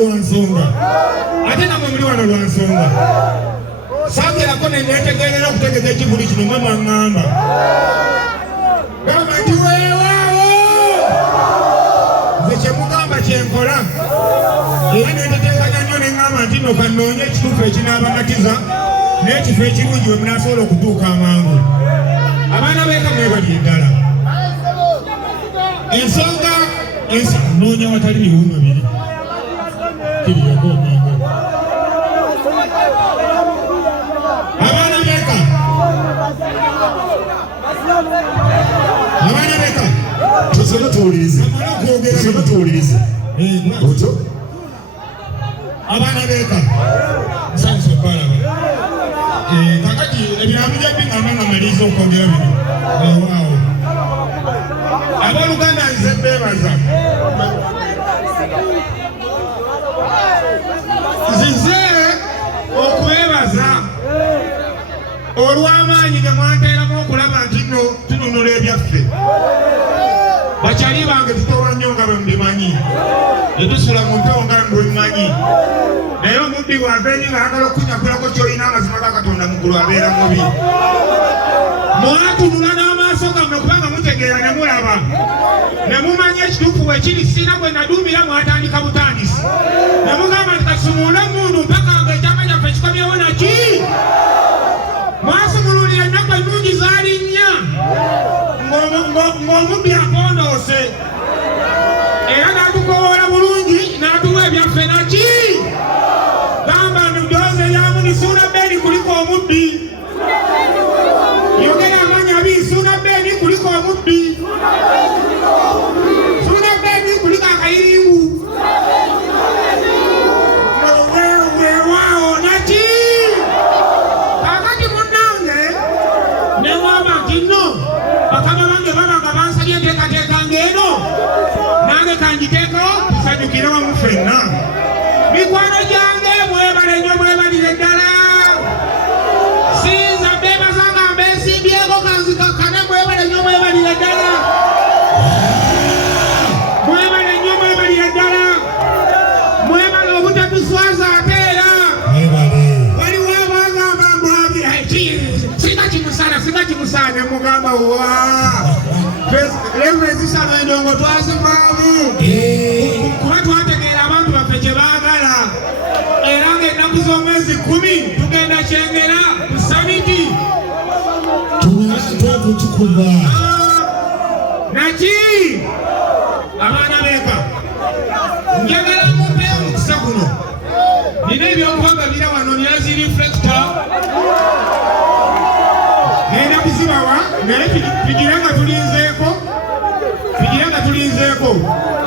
lwansonga ate namwe muli wano lwansonga sagerako nenetegerera okutegeza ekivuli kino mwe mwaŋŋamba gamba nti weewaawo nze kyemugamba kyenkola era neteteekanya nnyo neŋŋamba nti nno kannoonye ekituufu ekinaabamatiza n'ekifo ekirungi we munaasobola okutuuka amangu abaana beeka mwebalye ddala ensonga noonya watali biwunga biri kiriyako omangu abaana beeka tusome tuwulirize otyo abaana beeka nsanyusa okbalaba kakati ebyami byebingamba nga maliriza okwogera bino waawo abooluganda nze beebaza nzize okwebaza olw'amaanyi ge mwanteeramu okulaba nti nno tununula ebyaffe bakyali bange tutowa nnyo nga bwe mubimanyi netusula mu mpewo nga bwe bimanyi naye omubbi bw'avenyi ng'ayagala okukunyakulako ky'olina amazima ga Katonda muggulu abeera mubi mwatunula n'amaaso gammwe kubanga mutegeera ne mulaba ne mumanya ekituufu bwe kiri sina gwe naduumira mwatandika butandisi ne mugamba nti kasumuule mundu mpaka nga ekyama kyaffe kikomyewo naki mwasumululira ennaku ennungi zaali nnya ng'omubbi akondoose era n'atukowoola bulungi n'atuwa ebyaffe naki gamba ndoozi eryamu suuna bbeeni kuliko omubbi yogera amanya abiri suuna bbeeni kuliko omubbi suuna bbeeni kuliko akayiringu weewaawo naki kakati munnange ne waba nti nno bakama bange baba nga bansabye enteekateeka ng'eno nange kanjiteekao tusanyukire wamu ffenna mikwano gyange mwebale nnyo mwebalire ddala sinza beebaza nga mbeesimbyeko kanzikakkane mwebale nnyo mwebalire ddala mwebale nnyo mwebalire ddala mwebale obutatuswaza ate era waliwo abagamba mbwagi singa kimusaane mugamba wa levurezisano endongo twazivaamu kuba twategeera abantu baffe kye baagala era ng'ennaku z'omwezi 10 tugenda kyengera ku samiti tukuba naki abaana beeka njagala mumpeyo omukisa guno nina ebyokuwagabira wano nyazi reflecta nenda kuzibawa naye tugira nga tulinzeeko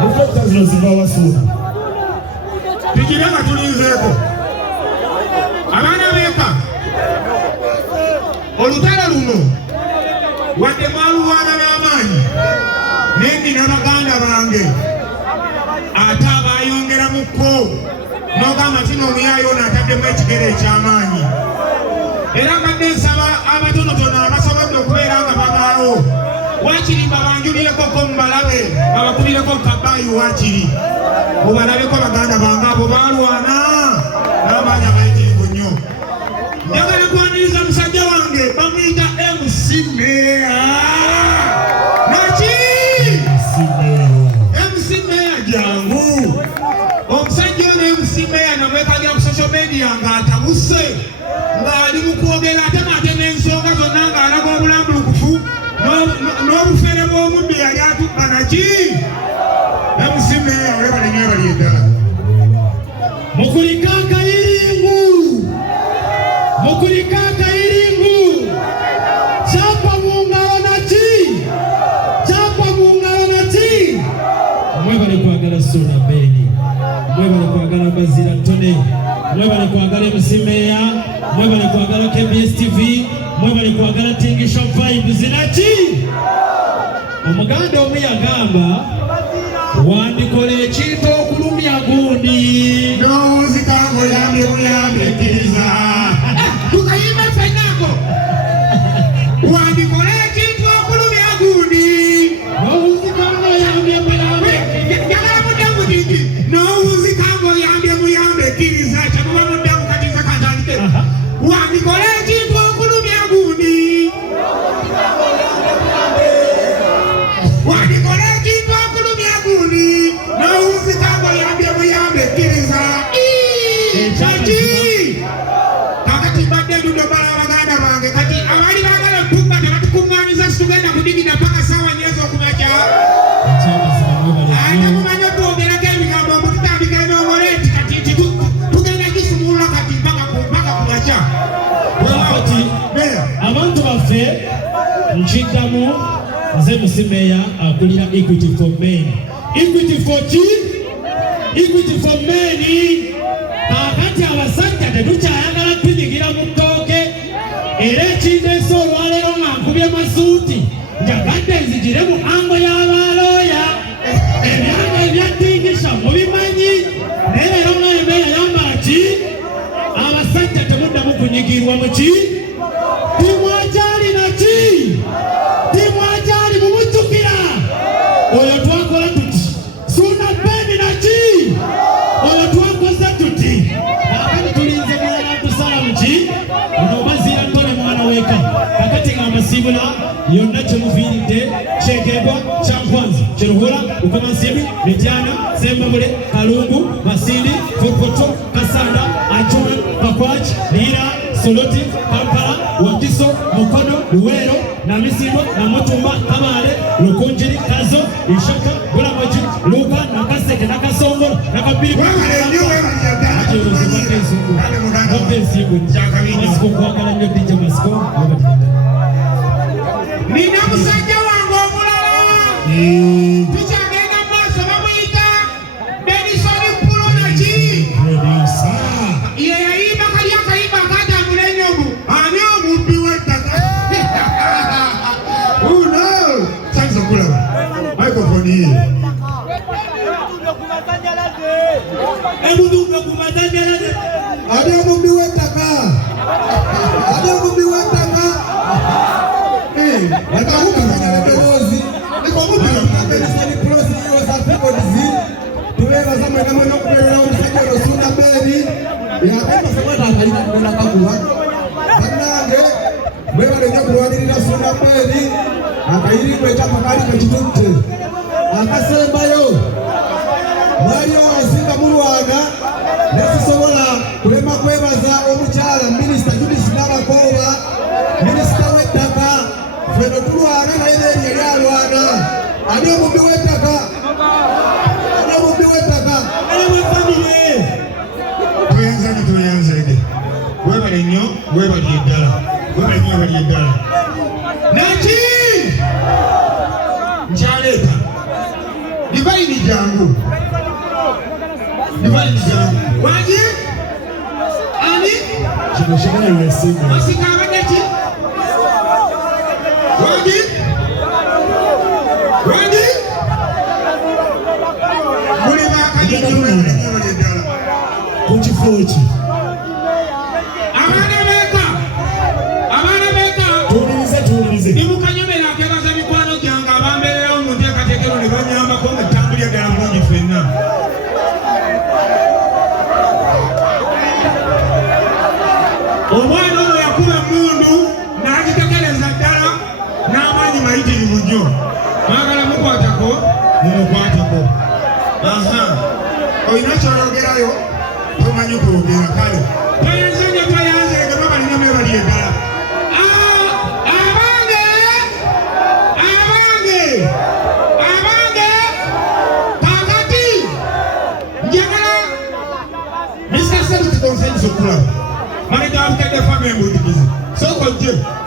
reflecta zino zivawa suuna tugira nga tulinzeeko abaana beeka olutalo luno wadde mwaluwaana n'amaanyi naye ndina baganda bange ate abayongeramukko n'ogamba tino omuyaayo ono ataddemu ekigere eky'amaanyi era mbadde nsaba abatonotono abasobodde okubeera nga babaawo wakiri babanjulireko mubalabe babakubireko kabaayi wakiri mubalabeko baganda bange abo balwana n'amaanyi amayitirivu nnyo njagala kwaniriza musajja wange bamuyita MC Meya naki MC Meya jangu omusajja ono MC Meya namwekagira ku social media ng'atabuse ng'ali mu kwogera ate n'ensonga zonna ng'alaga obulambulukufu n'obufere bw'omubbi yali atubba naki MC Meya webale nnyo ebali eddala mukulika akayiringu kyapa mu ngalo naki mwebale kwagala Sona Beni, mwebale kwagala Bazira Tone, mwebale kwagala MC Meya, mwebale kwagala KBS TV, mwebale kwagala Tingisha Vibes naki omuganda omu yagamba wandikola ekintu okulumya gundi n'owuzika ng'oyambye ekkiriza tukayimba ffennaako wandikola ekintu okulumya gundi n'owuzika ng'oyambye njagala muddamu nti n'owuzika ng'oyambye nyingi mpaka sawa nyezo kumacha. Ate kumanya tuogerako ebigambo mbu tutandika n'omuleti kati tugenda gisumulula kati mpaka kumacha. Kati abantu baffe nkiddamu nze musimeya akulira Equity for Men. Equity for ki? Equity for Men. Kakati abasajja tetukyayagala kunyigira mu ttooke era ekindeese olwaleero nga nkubye masuuti njagadde nzigire mu ango y'abalooya ebyanga ebyattingisha mubimanyi naye leero nga embeera yambala ki abasajja temuddamu kunyigirwa mu ki timwakyali naki timwakyali mumujjukira oyo twakola tuti suna beeni naki oyo twakoze tuti kakati tulinze mulala tusala muki ono baziira ntone mwana weka kakati nga amasibula yonna kyemuviiridde kyekebwa kyankwanzi kiruhura ukomansibi mityana sembabule kalungu masindi fokoto kasanda acume pakwachi lira soloti kampala wakiso mukono luwero na misindo na mutumba kabale lukunjiri kazo ishaka bulamaji luka na kaseke na kasongolo na kabili Nina musajja wange omulala tukyagenda maaso bamuyita Benison Pulonaki ye yayimba kali akayimba akatambula enyovu ani omubbi w'ettaka uno sanyiza okulaba microphone ye emuduka ku masannyalaze Ani omubbi w'ettaka ani omubbi w'ettaka tubebaza mwena mwena okubeerera omusajja ono Sunda Beeni yakaimasemataakalikakubenakakuwa bannange mwebale nnyo kulwanirira Sunda Beeni akayirirwa ekyapa kaali kakitutte akasembayo mwali owasinga mulwana nesisobola kulema kwebaza omukyala minisita Judith Nabakooba minisita w'ettaka feno tulwana naye neeri yali alwana ani omubbi w'ettaka ani omubbi w'ettaka ani wefamire tweyanzanye tweyanzege webale nnyo webalye eddala webale nnyo webalye eddala naki nkyaleeta divaini jangu divaini jangu waki ani kino kibayiwesimu masika abadde ki waki waki muli bakanyonyi webale nnyo webalye eddala ku kifo ki abaana beeka tuwulirize nimukanyomera akebaza mikwano gyange abambeererawo mu nteekateekero ne banyambako nga tambulya ddala bulungi ffenna omwana ono yakuba emmundu n'agitekereza ddala n'amaanyi mayitirivu nnyo mwagala mukwatako mumukwateko olina kyologerayo tomanyi kwogera kale twayanzanye twayanzege babalina mwebali eddala abange kakati njagala Mr. Sebuti Consensus Club Manager of the family embodies. So continue.